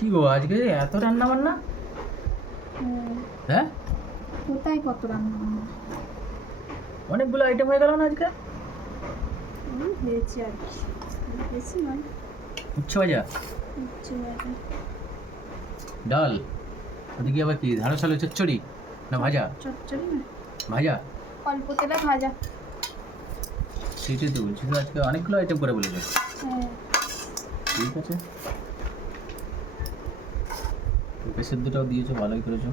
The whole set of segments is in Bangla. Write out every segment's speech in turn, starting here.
কি গো আজকে এত রান্না বান্না হ্যাঁ, কোথায় কত রান্না বান্না? অনেকগুলো আইটেম হয়ে গেল না আজকে? হয়েছে আর বেশি নয়। উচ্ছে ভাজা? ডাল? ওদিকে আবার কি ঢাড়স আলু চচ্চড়ি না ভাজা? চচ্চড়ি না। ভাজা? অল্প তেলে ভাজা। সেটাই তো বলছি আজকে অনেকগুলো আইটেম করে বলেছে। হ্যাঁ। ঠিক আছে। পেঁপে সেদ্ধটাও দিয়েছ, ভালোই করেছ।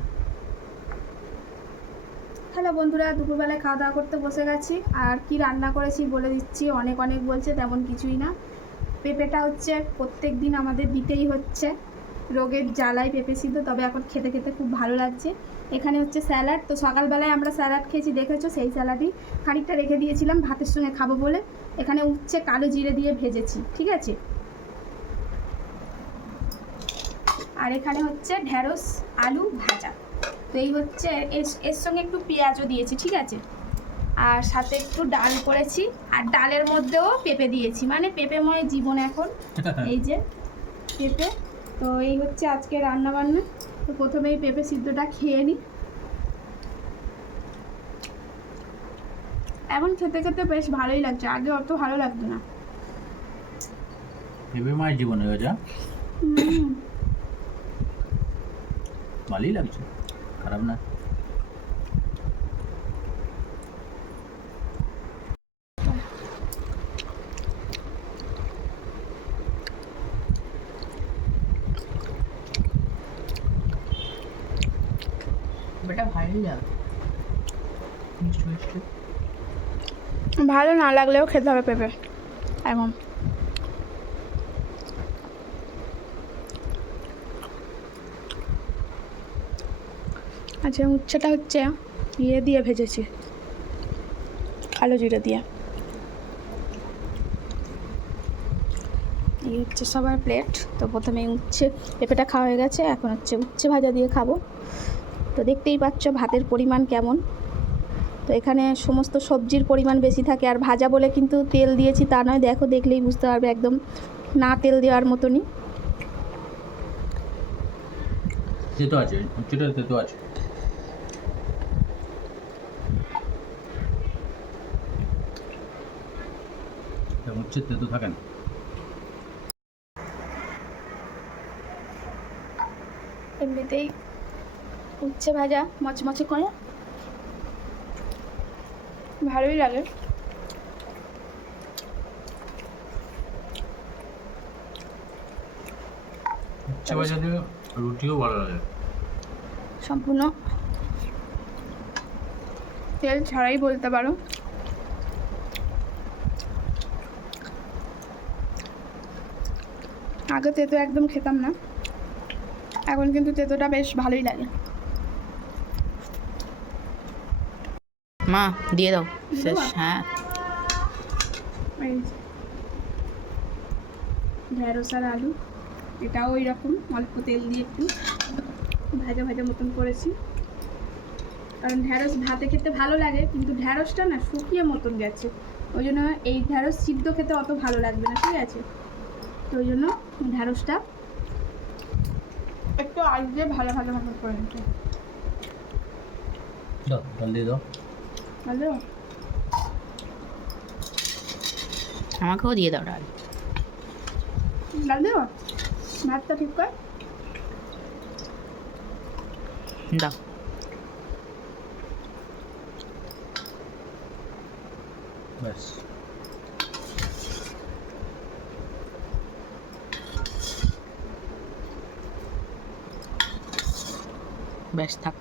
হ্যালো বন্ধুরা, দুপুরবেলায় খাওয়া দাওয়া করতে বসে গেছি। আর কি রান্না করেছি বলে দিচ্ছি, অনেক অনেক বলছে, তেমন কিছুই না। পেঁপেটা হচ্ছে প্রত্যেক দিন আমাদের দিতেই হচ্ছে। রোগের জ্বালায় পেঁপে সিদ্ধ, তবে এখন খেতে খেতে খুব ভালো লাগছে। এখানে হচ্ছে স্যালাড, তো সকালবেলায় আমরা স্যালাড খেয়েছি, দেখেছ? সেই স্যালাডই খানিকটা রেখে দিয়েছিলাম, ভাতের সঙ্গে খাব বলে। এখানে উচ্ছে কালো জিরে দিয়ে ভেজেছি, ঠিক আছে? আর এখানে হচ্ছে ঢ্যাঁড়স আলু ভাজা। তো এই হচ্ছে এর সঙ্গে একটু পেঁয়াজও দিয়েছি ঠিক আছে? আর সাথে একটু ডাল করেছি আর ডালের মধ্যেও পেঁপে দিয়েছি। মানে পেঁপেময় জীবন এখন এই যে পেঁপে। তো এই হচ্ছে আজকে রান্না বান্না তো প্রথমেই পেঁপে সিদ্ধটা খেয়ে নিই। এখন খেতে খেতে বেশ ভালোই লাগছে আগে অত ভালো লাগতো না। পেঁপে মায়ের জীবন হয়ে? হুম, ভালোই লাগছে খারাপ না বেটা ভালোই লাগে মিষ্টি মিষ্টি ভালো না লাগলেও খেতে হবে পেঁপে এখন আচ্ছা উচ্ছেটা হচ্ছে ইয়ে দিয়ে ভেজেছি কালো জিরে দিয়ে। এই হচ্ছে সবার প্লেট। তো প্রথমে উচ্ছে, পেঁপেটা খাওয়া হয়ে গেছে, এখন হচ্ছে উচ্ছে ভাজা দিয়ে খাব। তো দেখতেই পাচ্ছ ভাতের পরিমাণ কেমন। তো এখানে সমস্ত সবজির পরিমাণ বেশি থাকে, আর ভাজা বলে কিন্তু তেল দিয়েছি তা নয়, দেখো, দেখলেই বুঝতে পারবে একদম না তেল দেওয়ার মতনই। আছে আছে। উচ্ছের তেতো থাকে না এমনিতেই উচ্ছে ভাজা মচমচে করে। ভালোই লাগে। উচ্ছে ভাজা দিয়ে রুটিও ভালো লাগে। সম্পূর্ণ তেল ছাড়াই বলতে পারো। আগে তেতো একদম খেতাম না। এখন কিন্তু তেতোটা বেশ ভালোই লাগে। মা দিয়ে দাও। শেষ হ্যাঁ। ঢেঁড়স আর আলু এটাও ওই রকম অল্প তেল দিয়ে একটু ভাজা ভাজা মতন করেছি। কারণ ঢ্যাঁড়স ভাতে খেতে ভালো লাগে কিন্তু ঢ্যাঁড়সটা না শুকিয়ে মতন গেছে। ওই জন্য এই ঢ্যাঁড়স সিদ্ধ খেতে অত ভালো লাগবে না ঠিক আছে? তো ওই জন্য ঢ্যাঁড়সটা একটু আলু দিয়ে ভালো ভালো ভালো করে নিতে। দাও জল দাও। ভালো? আমাকেও দিয়ে দাও ডাল। ডাল দেবো? ভাতটা ঠিক কর। দাও। ব্যাস। ব্যাস থাক।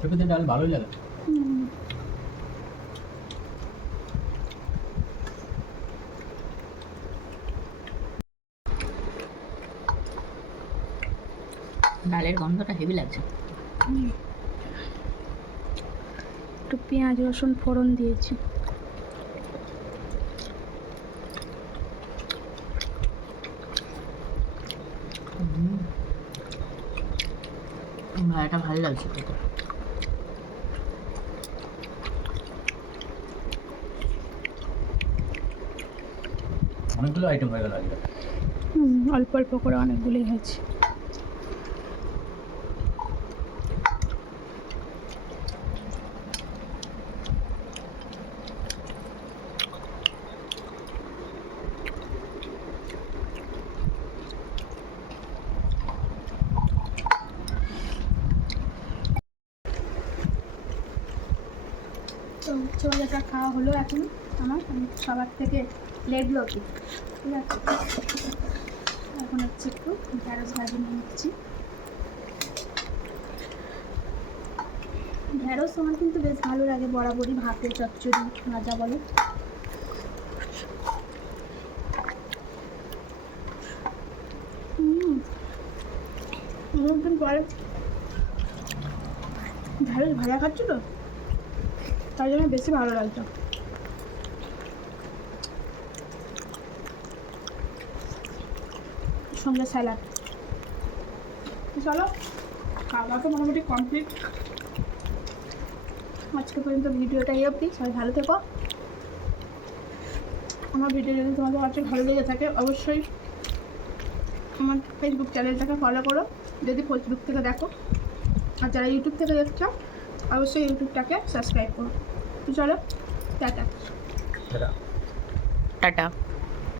পেঁপে ডাল ভালোই লাগে। ডালের গন্ধটা হেভি লাগছে। একটু পেঁয়াজ রসুন ফোড়ন দিয়েছি। ভাড়াটা ভালো লাগছে খেতে। অনেকগুলো আইটেম হয়ে গেল অল্প অল্প করে অনেকগুলোই হয়েছে। ছোলাটা খাওয়া হলো এখন আমার সবার থেকে লেট লতি। ঠিক আছে? এখন হচ্ছে একটু ঢ্যাঁড়স ভাজি নিয়ে নিচ্ছি। ঢ্যাঁড়স আমার কিন্তু বেশ ভালো লাগে, বরাবরই ভাতে চচ্চড়ি, ভাজা বলে। অনেকদিন পরে ঢ্যাঁড়স ভাজা খাচ্ছি তো? তাই জন্য বেশি ভালো লাগতো। সঙ্গে স্যালাড। চলো, খাওয়া তো মোটামুটি কমপ্লিট আজকে পর্যন্ত ভিডিওটা এই অবধি, সবাই ভালো থেকো। আমার ভিডিও যদি তোমাদের কাছে ভালো লেগে থাকে, অবশ্যই আমার ফেসবুক চ্যানেলটাকে ফলো করো। যদি ফেসবুক থেকে দেখো, আর যারা ইউটিউব থেকে দেখছ অবশ্যই ইউটিউবটাকে সাবস্ক্রাইব করো। তো চলো টাটা। টাটা।